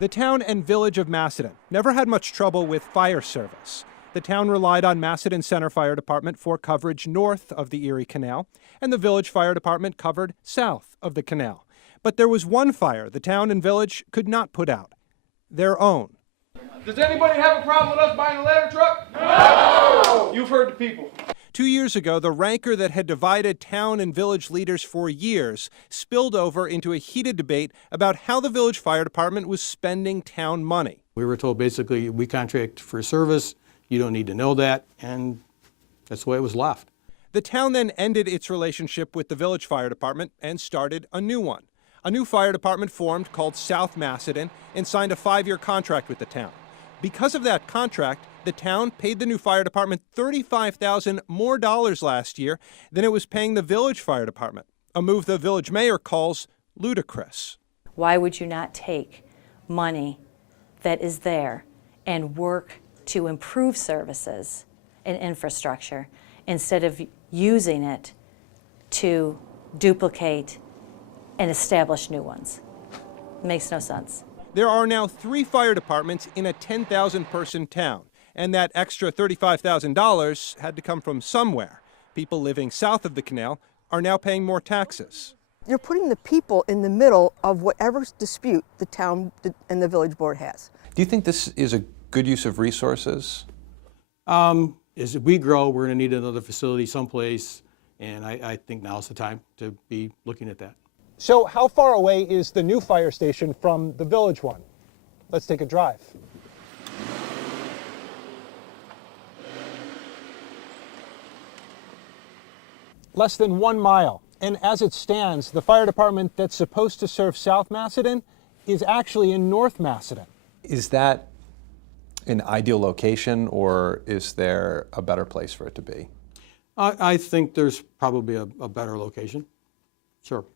The town and village of Macedon never had much trouble with fire service. The town relied on Macedon Center Fire Department for coverage north of the Erie Canal, and the village fire department covered south of the canal. But there was one fire the town and village could not put out, their own. Does anybody have a problem with us buying a ladder truck? No! You've heard the people. 2 years ago, the rancor that had divided town and village leaders for years spilled over into a heated debate about how the village fire department was spending town money. We were told basically, we contract for service, you don't need to know that, and that's the way it was left. The town then ended its relationship with the village fire department and started a new one. A new fire department formed called South Macedon and signed a 5-year contract with the town. Because of that contract, the town paid the new fire department $35,000 more last year than it was paying the village fire department, a move the village mayor calls ludicrous. Why would you not take money that is there and work to improve services and infrastructure instead of using it to duplicate and establish new ones? It makes no sense. There are now 3 fire departments in a 10,000-person town, and that extra $35,000 had to come from somewhere. People living south of the canal are now paying more taxes. You're putting the people in the middle of whatever dispute the town and the village board has. Do you think this is a good use of resources? As we grow, we're going to need another facility someplace, and I think now's the time to be looking at that. So how far away is the new fire station from the village one? Let's take a drive. Less than 1 mile. And as it stands, the fire department that's supposed to serve South Macedon is actually in North Macedon. Is that an ideal location, or is there a better place for it to be? I think there's probably a better location. Sure.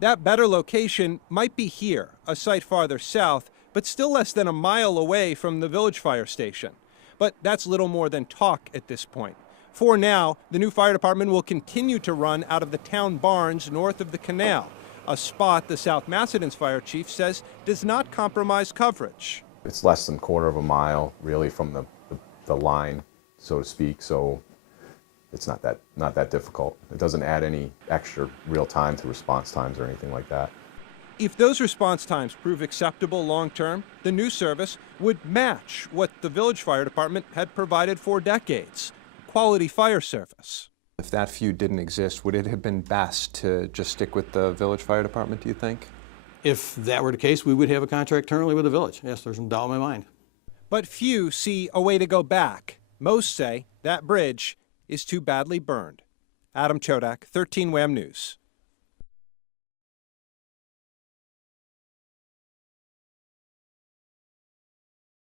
That better location might be here, a site farther south, but still less than a mile away from the village fire station. But that's little more than talk at this point. For now, the new fire department will continue to run out of the town barns north of the canal, a spot the South Macedon's fire chief says does not compromise coverage. It's less than a quarter of a mile, really, from the line, so to speak, so it's not that difficult. It doesn't add any extra real time to response times or anything like that. If those response times prove acceptable long-term, the new service would match what the village fire department had provided for decades, quality fire service. If that feud didn't exist, would it have been best to just stick with the village fire department, do you think? If that were the case, we would have a contract currently with the village. Yes, there's no doubt in my mind. But few see a way to go back. Most say that bridge is too badly burned. Adam Chodak, 13 WHAM News.